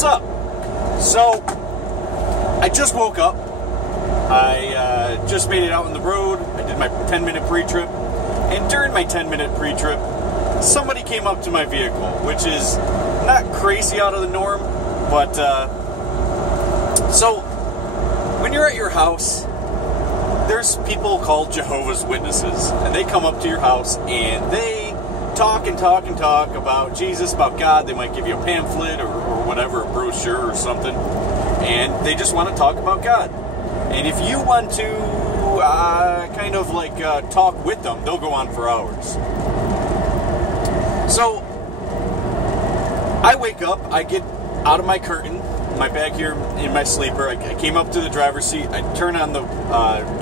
what's up? So, I just woke up. I just made it out on the road. I did my 10-minute pre-trip. And during my 10-minute pre-trip, somebody came up to my vehicle, which is not crazy out of the norm, but, so, when you're at your house, there's people called Jehovah's Witnesses, and they come up to your house, and they talk and talk and talk about Jesus, about God. They might give you a pamphlet or whatever, a brochure or something, and they just want to talk about God. And if you want to kind of like talk with them, they'll go on for hours. So I wake up, I get out of my curtain, my bag here in my sleeper. I came up to the driver's seat, I turn on the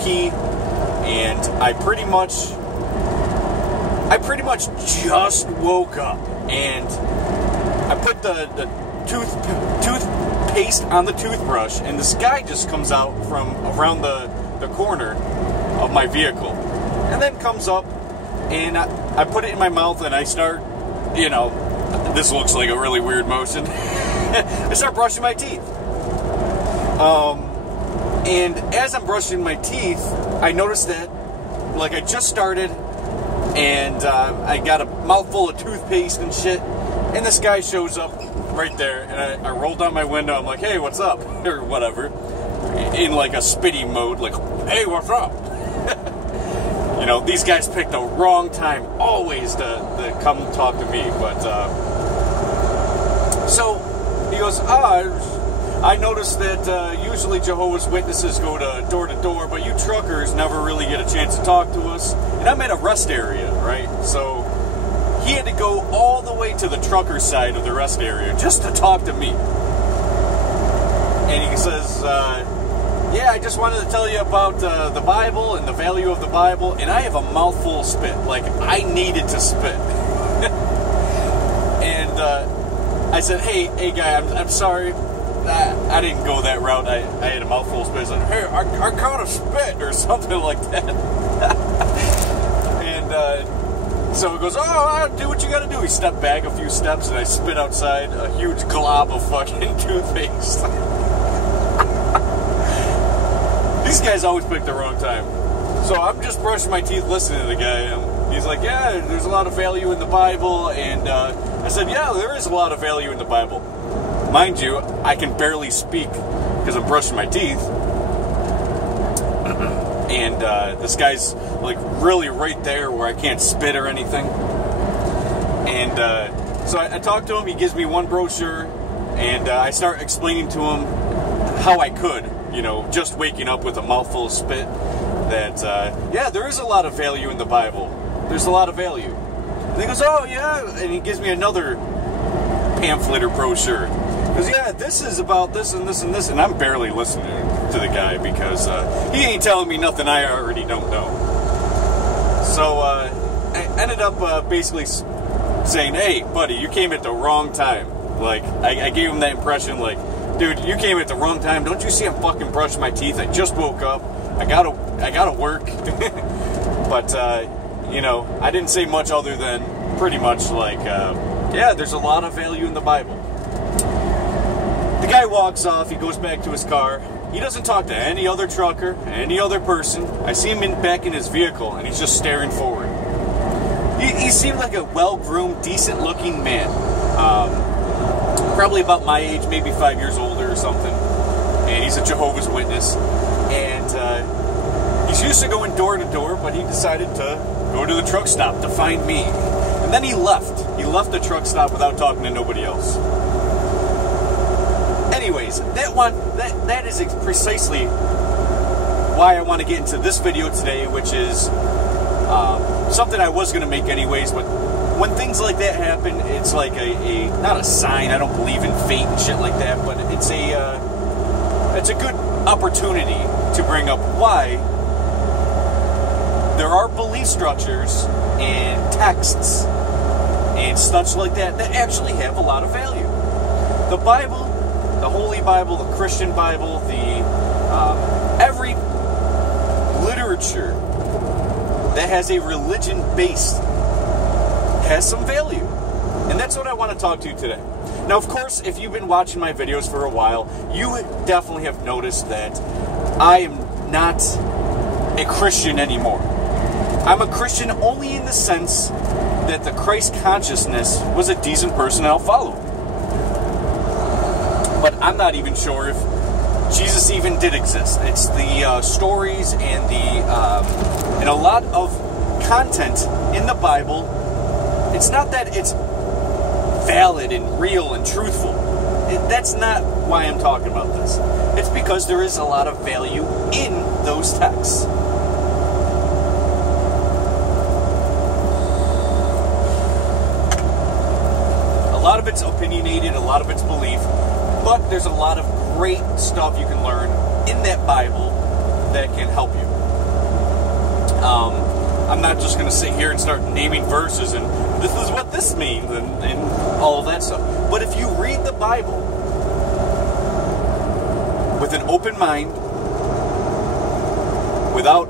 key, and I pretty much just woke up, and I put the toothpaste on the toothbrush, and this guy just comes out from around the corner of my vehicle, and then comes up, and I put it in my mouth, and I start, this looks like a really weird motion. I start brushing my teeth. And as I'm brushing my teeth, I noticed that, like, I just started, and I got a mouthful of toothpaste and shit, and this guy shows up right there, and I roll down my window. I'm like, hey, what's up? Or whatever, in like a spitty mode, like, hey, what's up? These guys pick the wrong time always to come talk to me. But so he goes, I noticed that usually Jehovah's Witnesses go door to door, but you truckers never really get a chance to talk to us. And I'm at a rest area, right? So he had to go all the way to the trucker side of the rest area just to talk to me. And he says, yeah, I just wanted to tell you about the Bible and the value of the Bible. And I have a mouthful of spit. Like, I needed to spit. And I said, hey guy, I'm sorry. I didn't go that route. I had a mouthful of spit. I said, hey, I caught a spit or something like that. And so he goes, do what you gotta do. He stepped back a few steps, and I spit outside a huge glob of fucking toothpaste. These guys always pick the wrong time. So I'm just brushing my teeth listening to the guy, and he's like, yeah, there's a lot of value in the Bible. And I said, yeah, there is a lot of value in the Bible. Mind you, I can barely speak because I'm brushing my teeth. And this guy's like really right there where I can't spit or anything. And so I talk to him. He gives me one brochure, and I start explaining to him how I could, just waking up with a mouthful of spit, that, yeah, there is a lot of value in the Bible. There's a lot of value. And he goes, oh, yeah, and he gives me another pamphlet or brochure. He goes, yeah, this is about this and this and this, and I'm barely listening to the guy because he ain't telling me nothing I already don't know. So I ended up basically saying, hey, buddy, you came at the wrong time. Like, I gave him that impression, like, dude, you came at the wrong time. Don't you see I'm fucking brushing my teeth? I just woke up. I gotta work. But, I didn't say much other than pretty much like, yeah, there's a lot of value in the Bible. The guy walks off. He goes back to his car. He doesn't talk to any other trucker, any other person. I see him back in his vehicle, and he's just staring forward. He seemed like a well-groomed, decent-looking man. Probably about my age, maybe 5 years older or something. And he's a Jehovah's Witness. And he's used to going door to door, but he decided to go to the truck stop to find me. And then he left. He left the truck stop without talking to nobody else. Anyways, that is precisely why I want to get into this video today, which is something I was going to make anyways, but when things like that happen, it's like not a sign. I don't believe in fate and shit like that, but it's a good opportunity to bring up why there are belief structures and texts and such like that actually have a lot of value. The Bible, the Holy Bible, the Christian Bible, every literature that has a religion based has some value. And that's what I want to talk to you today. Now, of course, if you've been watching my videos for a while, you definitely have noticed that I am not a Christian anymore. I'm a Christian only in the sense that the Christ consciousness was a decent person and I'll follow him. But I'm not even sure if Jesus even did exist. It's the stories and a lot of content in the Bible. It's not that it's valid and real and truthful. That's not why I'm talking about this. It's because there is a lot of value in those texts. A lot of it's opinionated, a lot of it's belief, but there's a lot of great stuff you can learn in that Bible that can help you. I'm not just going to sit here and start naming verses and this is what this means and all of that stuff. But if you read the Bible with an open mind, without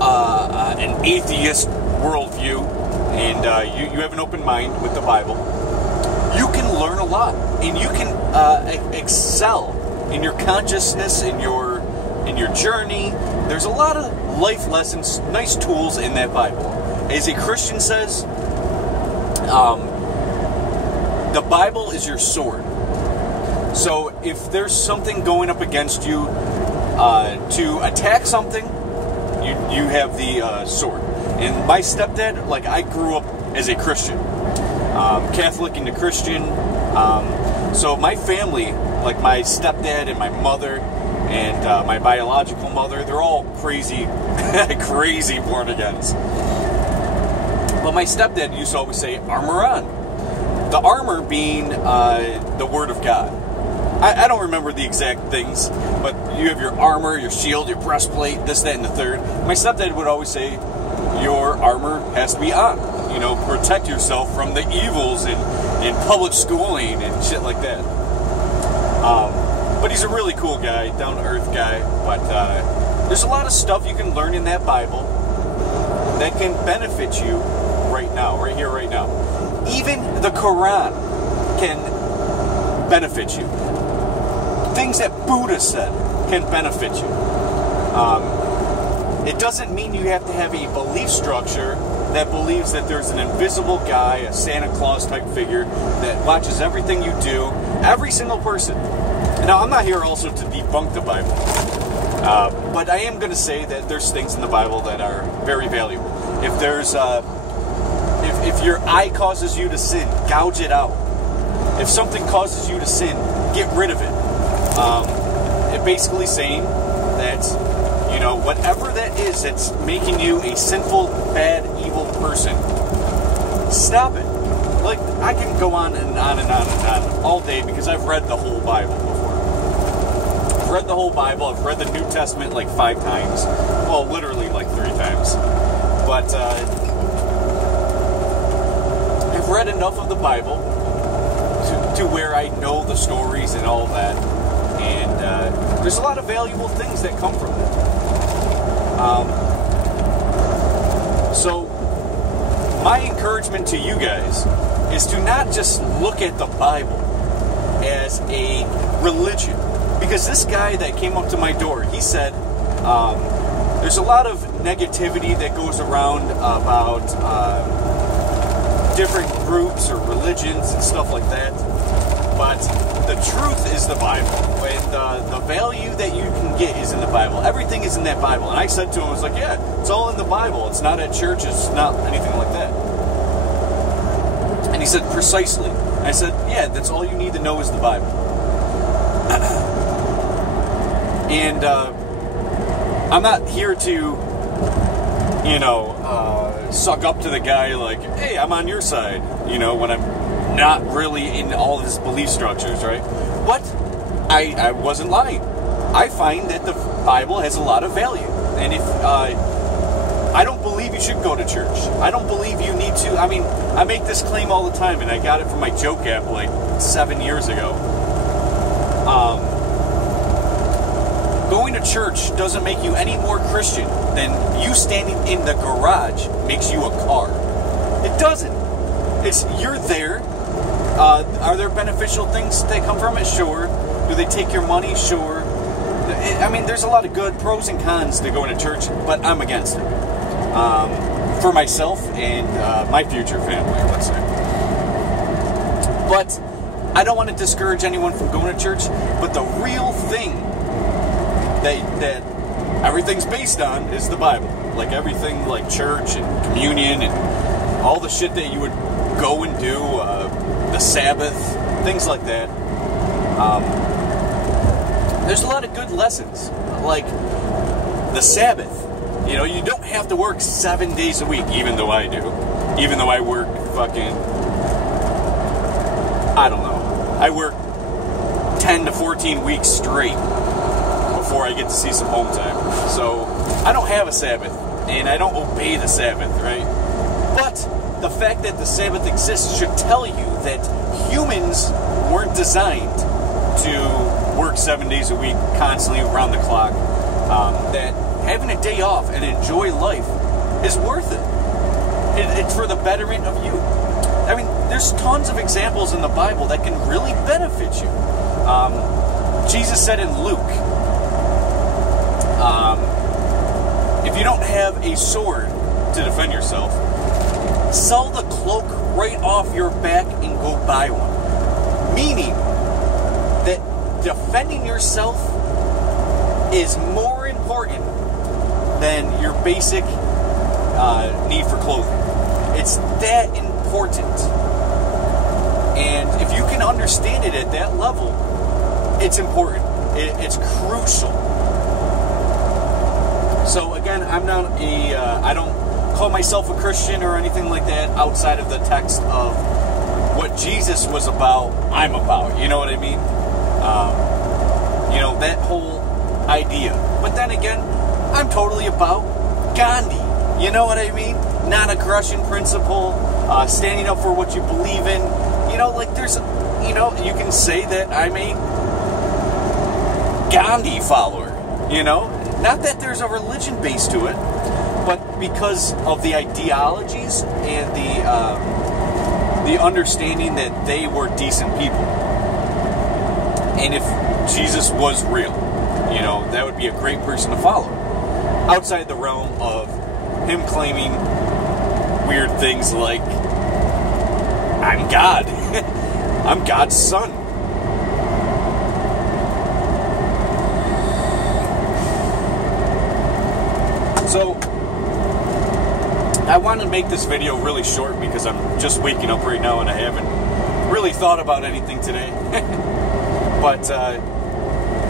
an atheist worldview, and you have an open mind with the Bible, you can learn a lot, and you can excel in your consciousness, in your journey. There's a lot of life lessons, nice tools in that Bible. As a Christian says, the Bible is your sword. So if there's something going up against you to attack something, you have the sword. And my stepdad, like, I grew up as a Christian, Catholic into Christian. So my family, like my stepdad and my mother and my biological mother, they're all crazy, crazy born-agains. But my stepdad used to always say, armor on. The armor being the Word of God. I don't remember the exact things, but you have your armor, your shield, your breastplate, this, that, and the third. My stepdad would always say, your armor has to be on. You know, protect yourself from the evils in public schooling and shit like that. But he's a really cool guy, down-to-earth guy. But there's a lot of stuff you can learn in that Bible that can benefit you right now, right here, right now. Even the Quran can benefit you. Things that Buddha said can benefit you. It doesn't mean you have to have a belief structure that believes that there's an invisible guy, a Santa Claus type figure that watches everything you do, every single person. Now, I'm not here also to debunk the Bible, but I am going to say that there's things in the Bible that are very valuable. If there's if your eye causes you to sin, gouge it out. If something causes you to sin, get rid of it. It basically saying that, you know, whatever that is that's making you a sinful, bad, evil person, stop it. Like, I can go on and on and on and on all day because I've read the whole Bible before. I've read the whole Bible. I've read the New Testament like 5 times. Well, literally like 3 times. But I've read enough of the Bible to where I know the stories and all that. And there's a lot of valuable things that come from it. So my encouragement to you guys is to not just look at the Bible as a religion. Because this guy that came up to my door, he said, there's a lot of negativity that goes around about different groups or religions and stuff like that. But the truth is the Bible. And the value that you can get is in the Bible. Everything is in that Bible. And I said to him, I was like, yeah, it's all in the Bible. It's not at church. It's not anything like that. And he said, precisely. And I said, yeah, that's all you need to know is the Bible. And I'm not here to, you know, suck up to the guy like, hey, I'm on your side, you know, when I'm not really in all of his belief structures, right? But I wasn't lying. I find that the Bible has a lot of value. And if I don't believe you should go to church. I don't believe you need to. I mean, I make this claim all the time, and I got it from my joke app like 7 years ago. Going to church doesn't make you any more Christian than you standing in the garage makes you a car. It doesn't. It's you're there Are there beneficial things that come from it? Sure. Do they take your money? Sure. I mean, there's a lot of good pros and cons to going to church, but I'm against it. For myself and my future family, let's say. But I don't want to discourage anyone from going to church, but the real thing that everything's based on is the Bible. Like everything, like church and communion and all the shit that you would go and do, the Sabbath, things like that. There's a lot of good lessons, like the Sabbath. You know, you don't have to work 7 days a week, even though I do. Even though I work fucking, I don't know. I work 10 to 14 weeks straight before I get to see some home time. So I don't have a Sabbath, and I don't obey the Sabbath, right? But the fact that the Sabbath exists should tell you that humans weren't designed to work 7 days a week constantly around the clock. That having a day off and enjoy life is worth it. It's for the betterment of you. I mean, there's tons of examples in the Bible that can really benefit you. Jesus said in Luke, if you don't have a sword to defend yourself, sell the cloak right off your back and go buy one. Meaning that defending yourself is more important than your basic need for clothing. It's that important. And if you can understand it at that level, it's important. It's crucial. So again, I'm not I don't call myself a Christian or anything like that outside of the text of what Jesus was about, I'm about. You know what I mean? You know, that whole idea. But then again, I'm totally about Gandhi. You know what I mean? Non-aggression principle, standing up for what you believe in. You know, like there's, you know, you can say that I'm a Gandhi follower. You know? Not that there's a religion base to it, but because of the ideologies and the understanding that they were decent people. And if Jesus was real, you know, that would be a great person to follow. Outside the realm of him claiming weird things like, I'm God. I'm God's son. So, I want to make this video really short because I'm just waking up right now and I haven't really thought about anything today. But,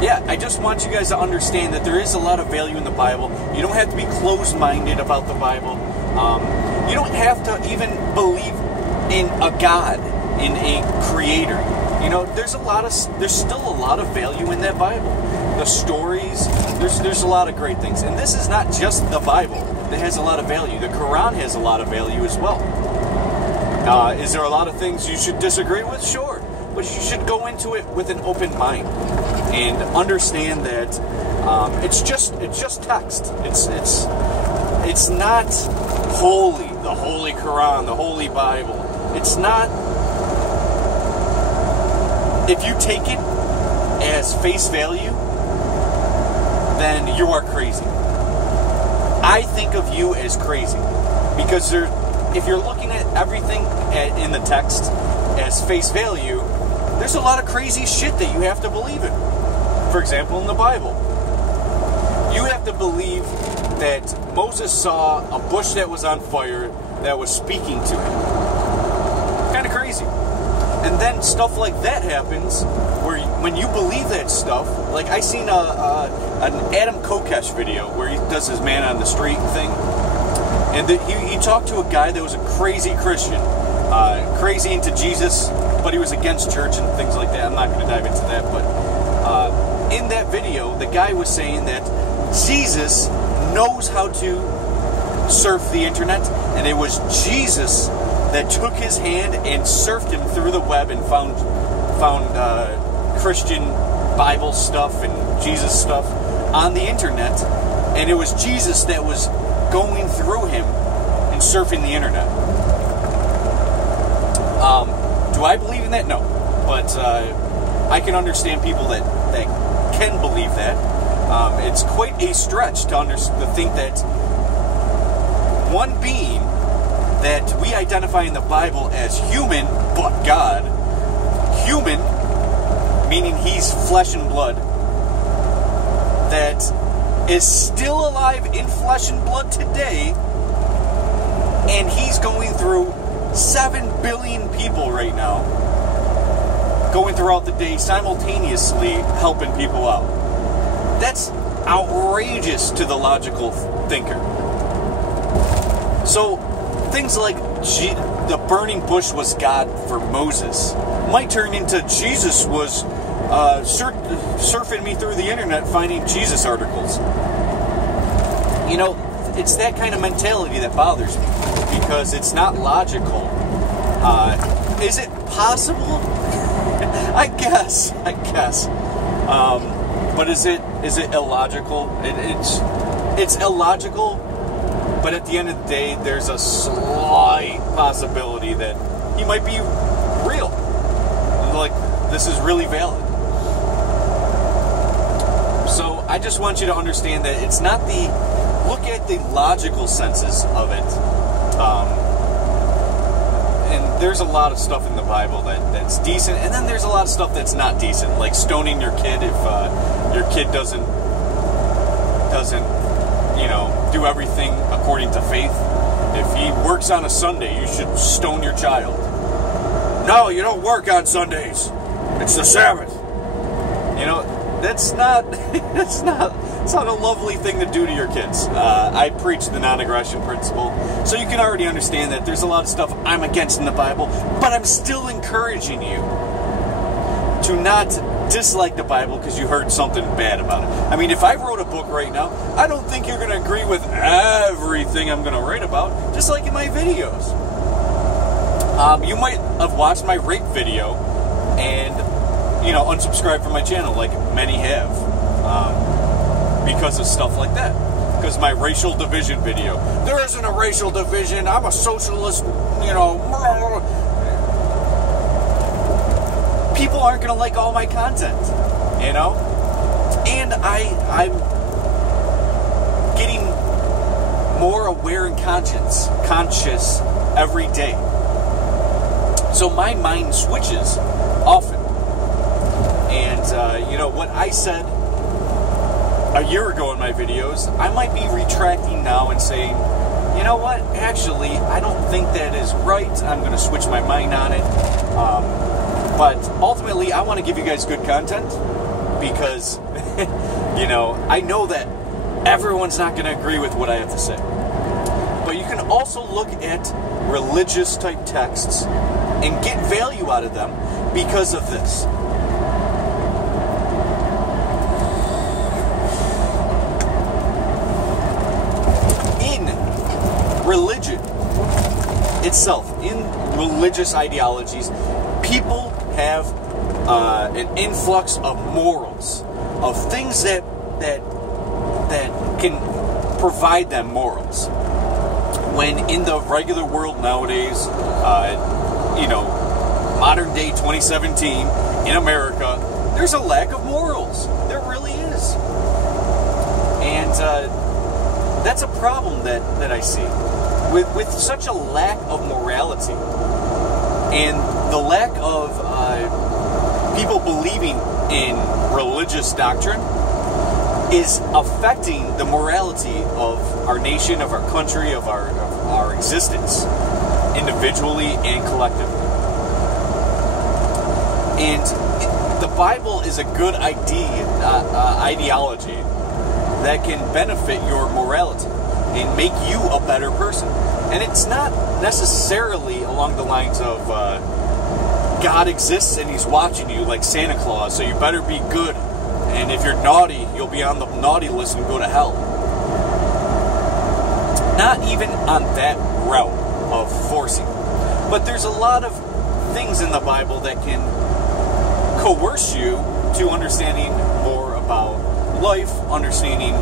yeah, I just want you guys to understand that there is a lot of value in the Bible. You don't have to be closed-minded about the Bible. You don't have to even believe in a God, in a creator. You know, there's still a lot of value in that Bible. The stories, there's a lot of great things. And this is not just the Bible that has a lot of value. The Quran has a lot of value as well. Is there a lot of things you should disagree with? Sure. But you should go into it with an open mind and understand that it's just text. It's not holy, the Holy Quran, the Holy Bible. It's not. If you take it as face value, then you are crazy. I think of you as crazy because if you're looking at everything in the text as face value, there's a lot of crazy shit that you have to believe in. For example, in the Bible, you have to believe that Moses saw a bush that was on fire that was speaking to him. Kind of crazy. And then stuff like that happens where when you believe that stuff, like I seen an Adam Kokesh video where he does his man on the street thing, and he talked to a guy that was a crazy Christian, crazy into Jesus, but he was against church and things like that. I'm not going to dive into that, but in that video, the guy was saying that Jesus knows how to surf the internet, and it was Jesus that took his hand and surfed him through the web and found Christian Bible stuff and Jesus stuff on the internet, and it was Jesus that was going through him and surfing the internet. Do I believe in that? No. But I can understand people that can believe that. It's quite a stretch to think that one being that we identify in the Bible as human, but God, human, meaning he's flesh and blood, that is still alive in flesh and blood today, and he's going through 7 billion people right now, going throughout the day simultaneously helping people out. That's outrageous to the logical thinker. So things like the burning bush was God for Moses might turn into Jesus was surfing me through the internet finding Jesus articles. You know, it's that kind of mentality that bothers me, because it's not logical. Is it possible? I guess. But is it illogical? It's illogical, but at the end of the day, there's a slight possibility that he might be real. Like, this is really valid. So I just want you to understand that it's not look at the logical senses of it. And there's a lot of stuff in the Bible that's decent, and then there's a lot of stuff that's not decent, like stoning your kid if your kid doesn't do everything according to faith. If he works on a Sunday, you should stone your child. No, you don't work on Sundays. It's the Sabbath. That's not a lovely thing to do to your kids. I preach the non-aggression principle, so you can already understand that there's a lot of stuff I'm against in the Bible, but I'm still encouraging you to not dislike the Bible because you heard something bad about it. I mean, if I wrote a book right now, I don't think you're going to agree with everything I'm going to write about, just like in my videos. You might have watched my rape video and, unsubscribe from my channel, like many have, because of stuff like that. Because my racial division video. There isn't a racial division. I'm a socialist, People aren't going to like all my content, And I'm getting more aware and conscious every day. So my mind switches often. And, what I said a year ago in my videos, I might be retracting now and saying, you know what, actually, I don't think that is right. I'm going to switch my mind on it. But ultimately, I want to give you guys good content because, I know that everyone's not going to agree with what I have to say. But you can also look at religious type texts and get value out of them because of this. In religion itself, in religious ideologies, people have an influx of morals, of things that can provide them morals. When in the regular world nowadays, modern day 2017 in America, there's a lack of morals. There really is. And that's a problem that I see. With such a lack of morality and the lack of people believing in religious doctrine is affecting the morality of our nation, of our country, of our existence, individually and collectively. And the Bible is a good ideology that can benefit your morality and make you a better person. And it's not necessarily along the lines of God exists and he's watching you like Santa Claus, so you better be good. And if you're naughty, you'll be on the naughty list and go to hell. Not even on that route of forcing. But there's a lot of things in the Bible that can coerce you to understanding more about life, understanding.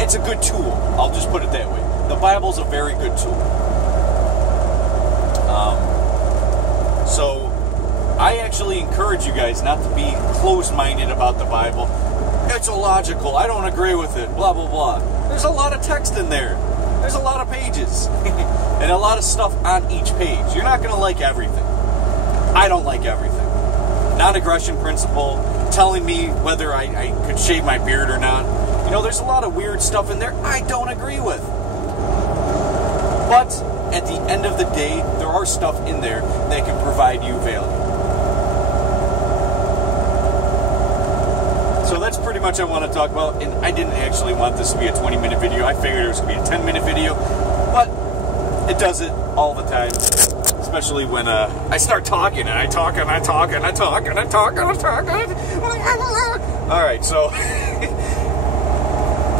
It's a good tool. I'll just put it that way. The Bible's a very good tool. So I actually encourage you guys not to be closed-minded about the Bible. It's illogical. I don't agree with it. Blah, blah, blah. There's a lot of text in there. There's a lot of pages. And a lot of stuff on each page. You're not going to like everything. I don't like everything. Non-aggression principle, telling me whether I could shave my beard or not. You know, there's a lot of weird stuff in there I don't agree with. But at the end of the day, there are stuff in there that can provide you value. So that's pretty much what I want to talk about. And I didn't actually want this to be a 20-minute video. I figured it was going to be a 10-minute video. But it does it all the time. Especially when I start talking and I talk and I talk and I talk and I talk and I talk. Alright, so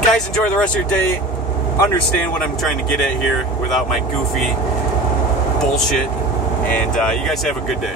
guys, enjoy the rest of your day. Understand what I'm trying to get at here without my goofy bullshit. And you guys have a good day.